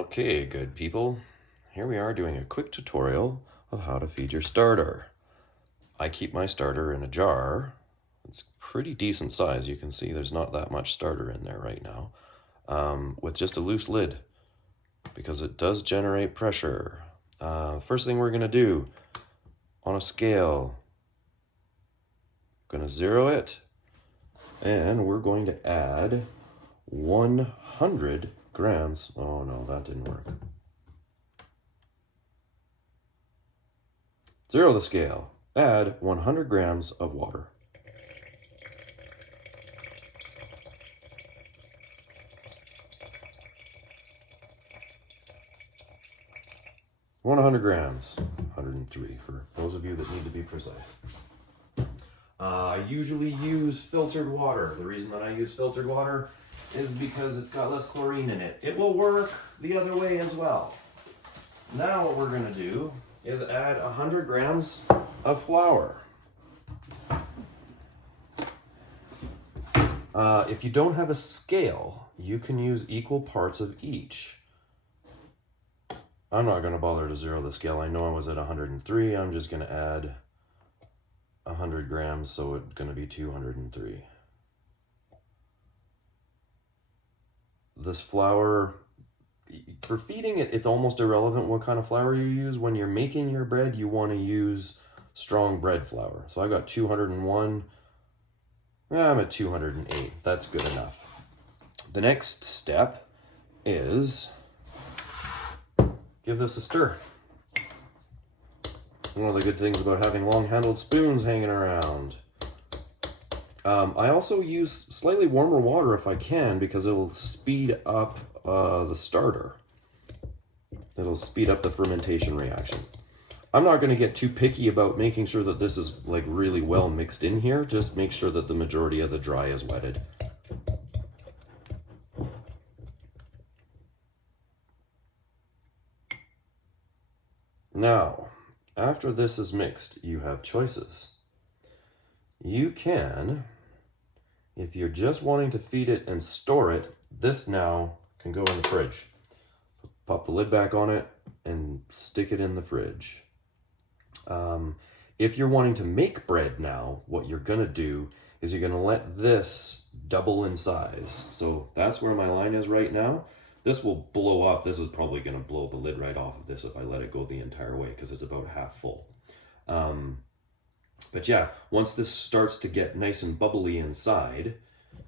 Okay, good people. Here we are doing a quick tutorial of how to feed your starter. I keep my starter in a jar. It's pretty decent size. You can see there's not that much starter in there right now, with just a loose lid because it does generate pressure. First thing we're going to do on a scale, going to zero it, and we're going to add 100 grams. Oh no, that didn't work. Zero the scale. Add 100 grams of water. $100 grams, 103 for those of you that need to be precise. I usually use filtered water. The reason that I use filtered water is because it's got less chlorine in it. It will work the other way as well. Now what we're going to do is add 100 grams of flour. If you don't have a scale, you can use equal parts of each. I'm not going to bother to zero the scale. I know I was at 103. I'm just going to add 100 grams, so it's going to be 203. This flour, for feeding it, it's almost irrelevant what kind of flour you use. When you're making your bread, you want to use strong bread flour. So I got 201. Yeah, I'm at 208. That's good enough. The next step is give this a stir. One of the good things about having long-handled spoons hanging around. I also use slightly warmer water if I can, because it'll speed up the starter. It'll speed up the fermentation reaction. I'm not going to get too picky about making sure that this is like really well mixed in here. Just make sure that the majority of the dry is wetted. Now, after this is mixed, you have choices. You can, if you're just wanting to feed it and store it, this now can go in the fridge. Pop the lid back on it and stick it in the fridge. If you're wanting to make bread now, what you're gonna do is you're gonna let this double in size. So that's where my line is right now. This will blow up. This is probably gonna blow the lid right off of this if I let it go the entire way, because it's about half full. But yeah, once this starts to get nice and bubbly inside,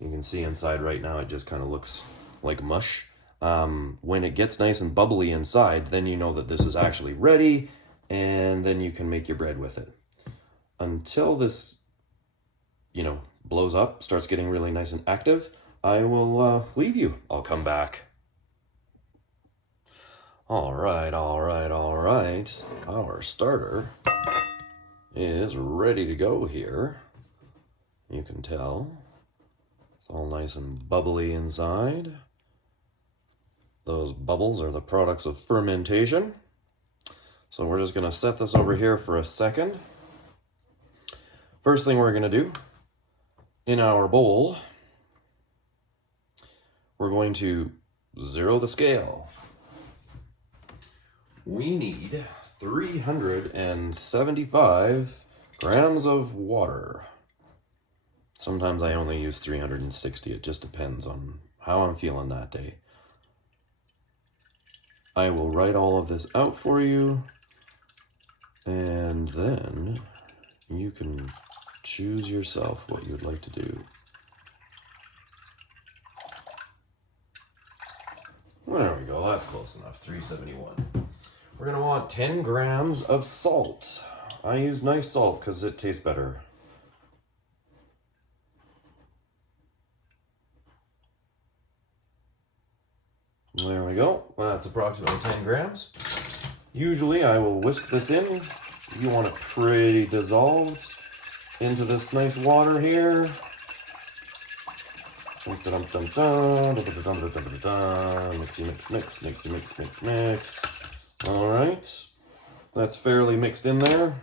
you can see inside right now it just kind of looks like mush. When it gets nice and bubbly inside, then you know that this is actually ready, and then you can make your bread with it. Until this, blows up, starts getting really nice and active, I will leave you. I'll come back. All right. Our starter is ready to go here. You can tell it's all nice and bubbly inside. Those bubbles are the products of fermentation. So we're just going to set this over here for a second. First thing we're going to do, in our bowl, we're going to zero the scale. We need 375 grams of water. Sometimes I only use 360. It just depends on how I'm feeling that day. I will write all of this out for you, and then you can choose yourself what you'd like to do. There we go, that's close enough, 371. We're gonna want 10 grams of salt. I use nice salt because it tastes better. There we go, that's approximately 10 grams. Usually I will whisk this in. You want it pretty dissolved into this nice water here. Mix. All right, that's fairly mixed in there.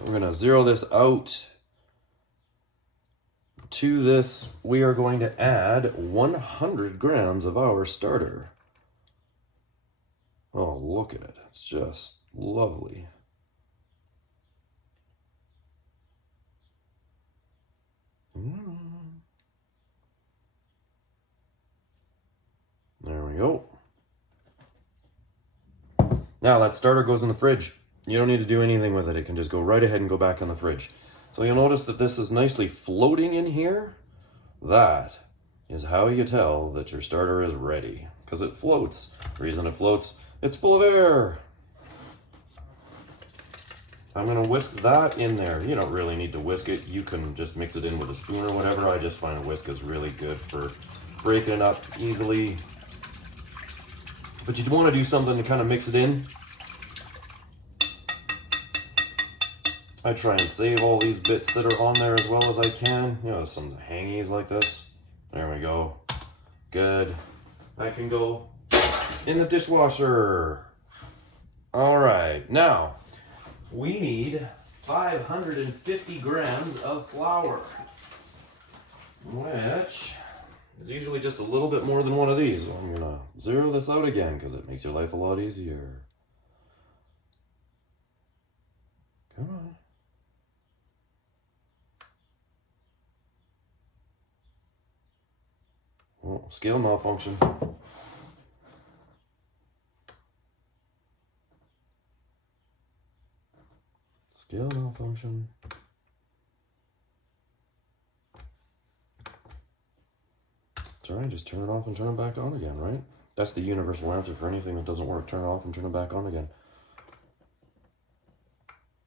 We're gonna zero this out. To this, we are going to add 100 grams of our starter. Oh, look at it. It's just lovely. There we go. Now that starter goes in the fridge. You don't need to do anything with it. It can just go right ahead and go back in the fridge. So you'll notice that this is nicely floating in here. That is how you tell that your starter is ready, because it floats. The reason it floats, it's full of air. I'm gonna whisk that in there. You don't really need to whisk it. You can just mix it in with a spoon or whatever. I just find a whisk is really good for breaking it up easily. But you want to do something to kind of mix it in. I try and save all these bits that are on there as well as I can. You know, some hangies like this. There we go. Good. That can go in the dishwasher. All right, now we need 550 grams of flour, which is usually just a little bit more than one of these. So I'm gonna zero this out again because it makes your life a lot easier. Come on. Oh, scale malfunction. Scale malfunction. It's alright, just turn it off and turn it back on again, right? That's the universal answer for anything that doesn't work. Turn it off and turn it back on again.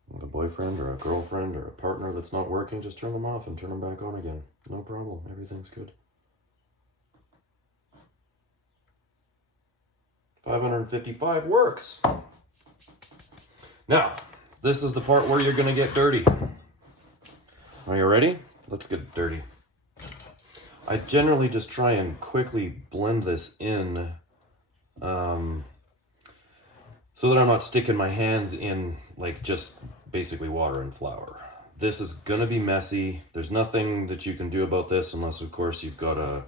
With a boyfriend or a girlfriend or a partner that's not working, just turn them off and turn them back on again. No problem, everything's good. 555 works. Now, this is the part where you're gonna get dirty. Are you ready? Let's get dirty. I generally just try and quickly blend this in so that I'm not sticking my hands in like just basically water and flour. This is gonna be messy. There's nothing that you can do about this unless of course you've got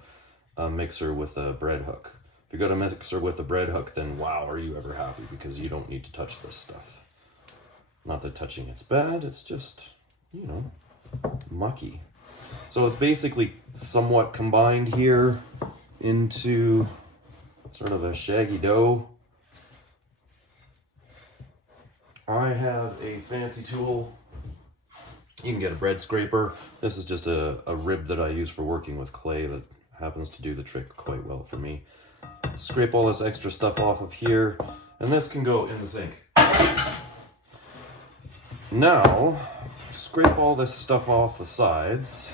a mixer with a bread hook. If you've got a mixer with a bread hook, then wow, are you ever happy, because you don't need to touch this stuff. Not that touching it's bad, it's just, you know, mucky. So it's basically somewhat combined here into sort of a shaggy dough. I have a fancy tool. You can get a bread scraper. This is just a rib that I use for working with clay that happens to do the trick quite well for me. Scrape all this extra stuff off of here, and this can go in the sink. Now, scrape all this stuff off the sides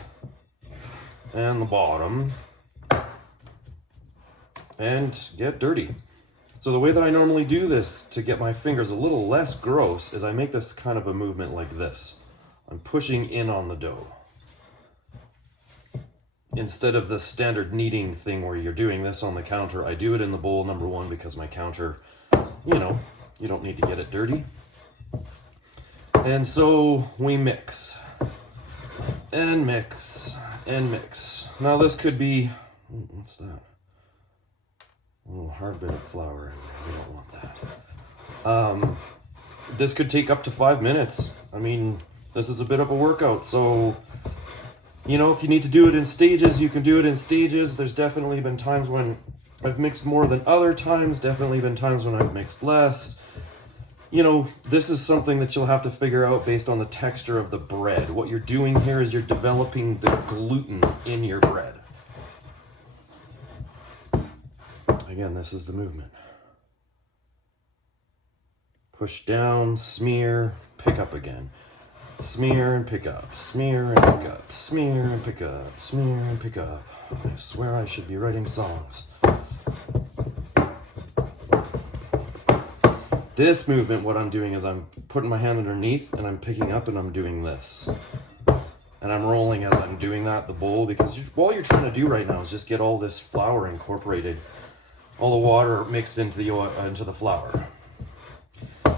and the bottom and get dirty. So the way that I normally do this to get my fingers a little less gross is I make this kind of a movement like this. I'm pushing in on the dough. Instead of the standard kneading thing where you're doing this on the counter, I do it in the bowl, number one, because my counter, you know, you don't need to get it dirty. And so we mix and mix and mix. Now this could be, what's that? A little hard bit of flour in there. We don't want that. This could take up to 5 minutes. I mean, this is a bit of a workout, so you know, if you need to do it in stages, you can do it in stages. There's definitely been times when I've mixed more than other times, definitely been times when I've mixed less. You know, this is something that you'll have to figure out based on the texture of the bread. What you're doing here is you're developing the gluten in your bread. Again, this is the movement. Push down, smear, pick up again. Smear and pick up, smear and pick up, smear and pick up, smear and pick up. I swear I should be writing songs. This movement, what I'm doing is I'm putting my hand underneath and I'm picking up and I'm doing this. And I'm rolling as I'm doing that, the bowl, because all you're trying to do right now is just get all this flour incorporated, all the water mixed into the flour.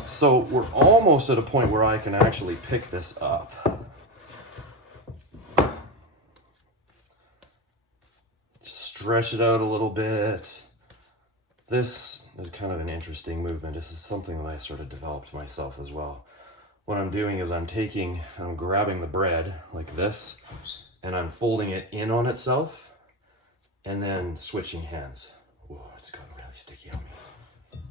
So we're almost at a point where I can actually pick this up. Stretch it out a little bit. This is kind of an interesting movement. This is something that I sort of developed myself as well. What I'm doing is I'm grabbing the bread like this, and I'm folding it in on itself, and then switching hands. Whoa, it's gotten really sticky on me.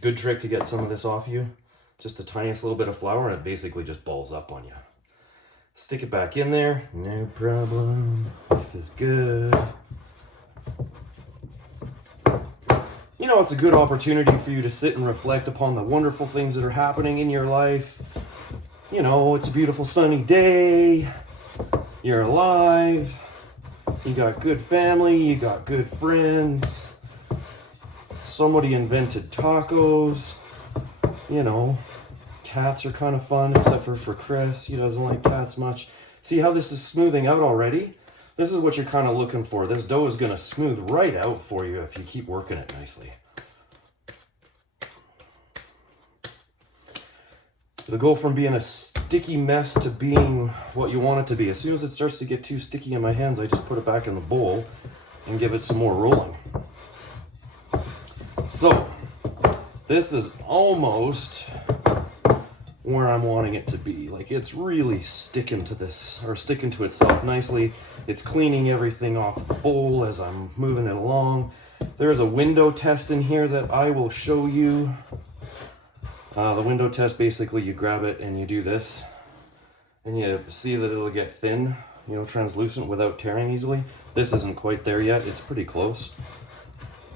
Good trick to get some of this off you. Just the tiniest little bit of flour, and it basically just balls up on you. Stick it back in there, no problem. Life is good. You know, it's a good opportunity for you to sit and reflect upon the wonderful things that are happening in your life. You know, it's a beautiful sunny day. You're alive. You got good family. You got good friends. Somebody invented tacos. You know, cats are kind of fun, except for Chris. He doesn't like cats much. See how this is smoothing out already? This is what you're kind of looking for. This dough is going to smooth right out for you if you keep working it nicely. It'll go from being a sticky mess to being what you want it to be. As soon as it starts to get too sticky in my hands, I just put it back in the bowl and give it some more rolling. So, this is almost where I'm wanting it to be. Like, it's really sticking to this, or sticking to itself nicely. It's cleaning everything off the bowl as I'm moving it along. There's a window test in here that I will show you. The window test, basically you grab it and you do this, and you see that it'll get thin, you know, translucent without tearing easily. This isn't quite there yet. It's pretty close.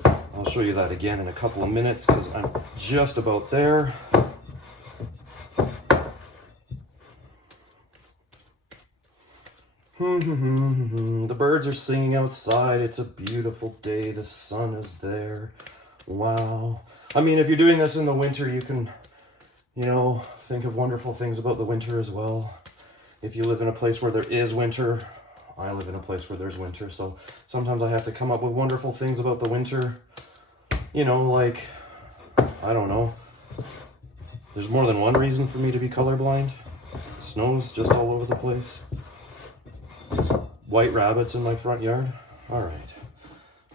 I'll show you that again in a couple of minutes because I'm just about there. The birds are singing outside. It's a beautiful day. The sun is there. Wow. I mean, if you're doing this in the winter, you can, you know, think of wonderful things about the winter as well. If you live in a place where there is winter, I live in a place where there's winter, so sometimes I have to come up with wonderful things about the winter. You know, like, I don't know. There's more than one reason for me to be colorblind. Snow's just all over the place. There's white rabbits in my front yard. All right.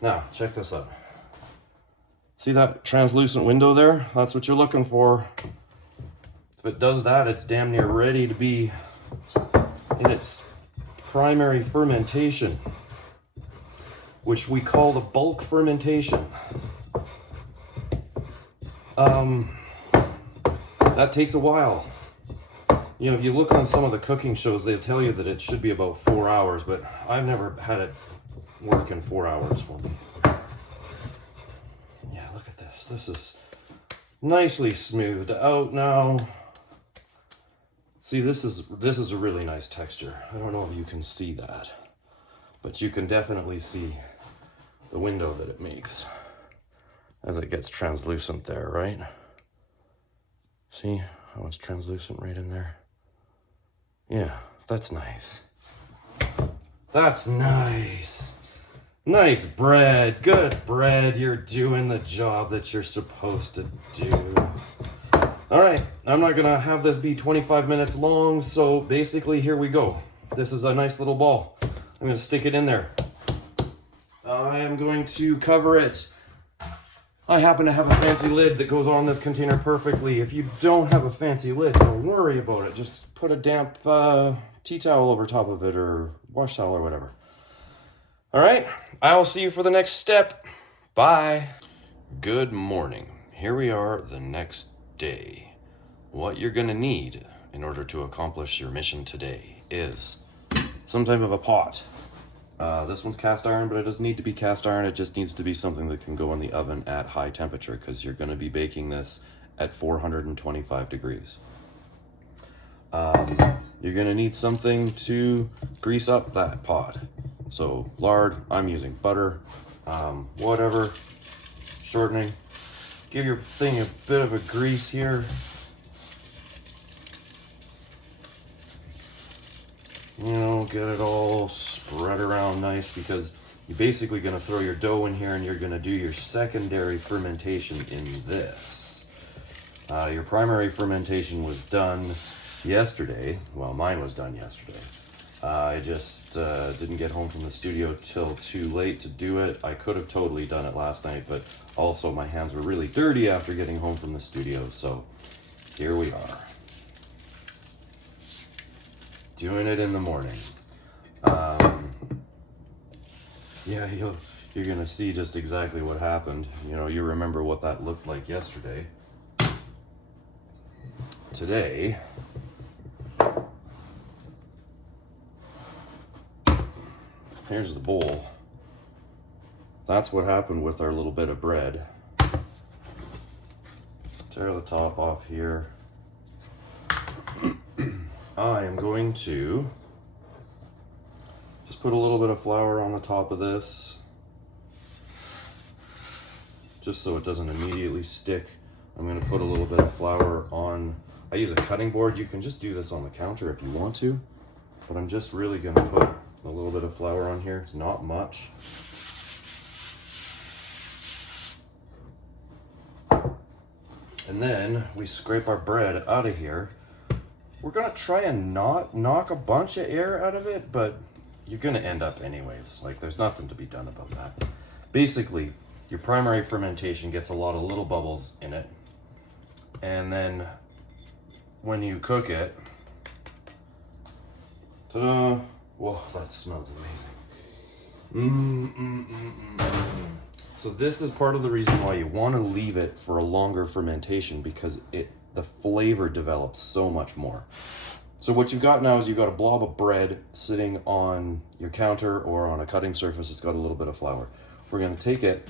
Now, check this out. See that translucent window there? That's what you're looking for. If it does that, it's damn near ready to be in its primary fermentation, which we call the bulk fermentation. That takes a while. You know, if you look on some of the cooking shows, they'll tell you that it should be about 4 hours, but I've never had it work in 4 hours for me. Yeah, look at this. This is nicely smoothed out now. See, this is a really nice texture. I don't know if you can see that, but you can definitely see the window that it makes as it gets translucent there, right? See how it's translucent right in there? Yeah, that's nice. That's nice. Nice bread. Good bread. You're doing the job that you're supposed to do. All right, I'm not gonna have this be 25 minutes long, so basically here we go. This is a nice little ball. I'm gonna stick it in there. I am going to cover it. I happen to have a fancy lid that goes on this container perfectly. If you don't have a fancy lid, don't worry about it. Just put a damp tea towel over top of it, or wash towel, or whatever. All right, I will see you for the next step. Bye. Good morning. Here we are the next day. What you're gonna need in order to accomplish your mission today is some type of a pot. This one's cast iron, but it doesn't need to be cast iron. It just needs to be something that can go in the oven at high temperature, because you're going to be baking this at 425 degrees. You're going to need something to grease up that pot. So lard, I'm using butter, whatever, shortening. Give your thing a bit of a grease here. You know, get it all spread around nice, because you're basically going to throw your dough in here and you're going to do your secondary fermentation in this. Your primary fermentation was done yesterday. Well, mine was done yesterday. I just didn't get home from the studio till too late to do it. I could have totally done it last night, but also my hands were really dirty after getting home from the studio, so here we are. Doing it in the morning. Yeah, you're gonna see just exactly what happened. You know, you remember what that looked like yesterday. Today, here's the bowl. That's what happened with our little bit of bread. Tear the top off here. I am going to just put a little bit of flour on the top of this, just so it doesn't immediately stick. I'm going to put a little bit of flour on, I use a cutting board. You can just do this on the counter if you want to, but I'm just really going to put a little bit of flour on here, not much. And then we scrape our bread out of here. We're gonna try and not knock a bunch of air out of it, but you're gonna end up anyways. Like, there's nothing to be done about that. Basically, your primary fermentation gets a lot of little bubbles in it. And then when you cook it, ta-da! Whoa, that smells amazing. So this is part of the reason why you want to leave it for a longer fermentation, because the flavor develops so much more. So what you've got now is you've got a blob of bread sitting on your counter or on a cutting surface. It's got a little bit of flour. We're going to take it,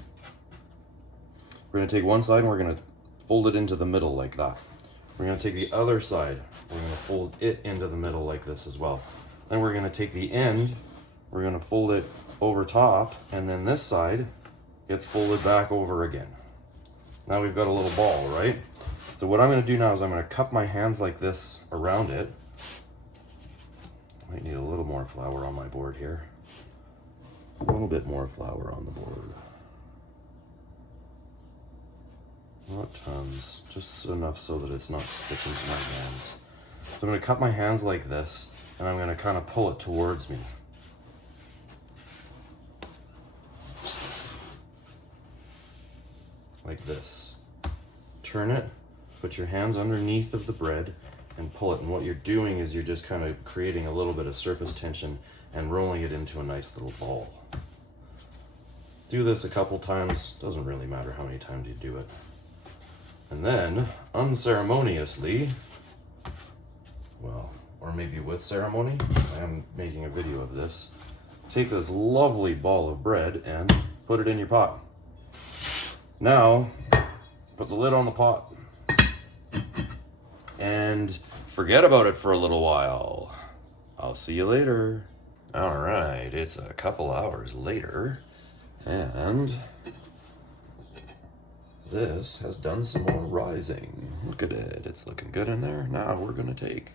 we're going to take one side and we're going to fold it into the middle like that. We're going to take the other side, we're going to fold it into the middle like this as well. Then we're going to take the end, we're going to fold it over top, and then this side gets folded back over again. Now we've got a little ball, right? So what I'm going to do now is I'm going to cup my hands like this around it. Might need a little more flour on my board here. A little bit more flour on the board. Not tons, just enough so that it's not sticking to my hands. So I'm going to cup my hands like this, and I'm going to kind of pull it towards me. Like this. Turn it, put your hands underneath of the bread and pull it. And what you're doing is you're just kind of creating a little bit of surface tension and rolling it into a nice little ball. Do this a couple times, doesn't really matter how many times you do it. And then, unceremoniously, well, or maybe with ceremony, I am making a video of this, take this lovely ball of bread and put it in your pot. Now, put the lid on the pot and forget about it for a little while. I'll see you later. All right, it's a couple hours later, and this has done some more rising. Look at it, it's looking good in there. Now we're gonna take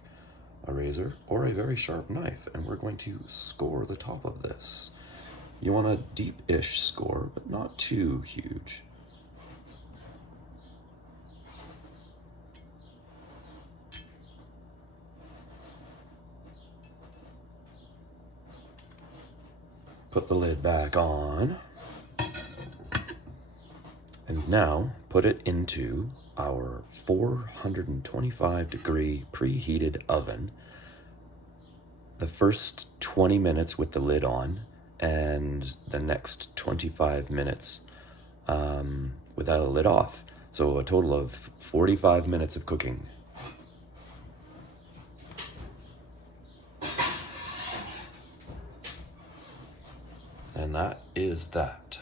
a razor or a very sharp knife, and we're going to score the top of this. You want a deep-ish score, but not too huge. Put the lid back on. And now put it into our 425 degree preheated oven. The first 20 minutes with the lid on, and the next 25 minutes without the lid off. So a total of 45 minutes of cooking. And that is that.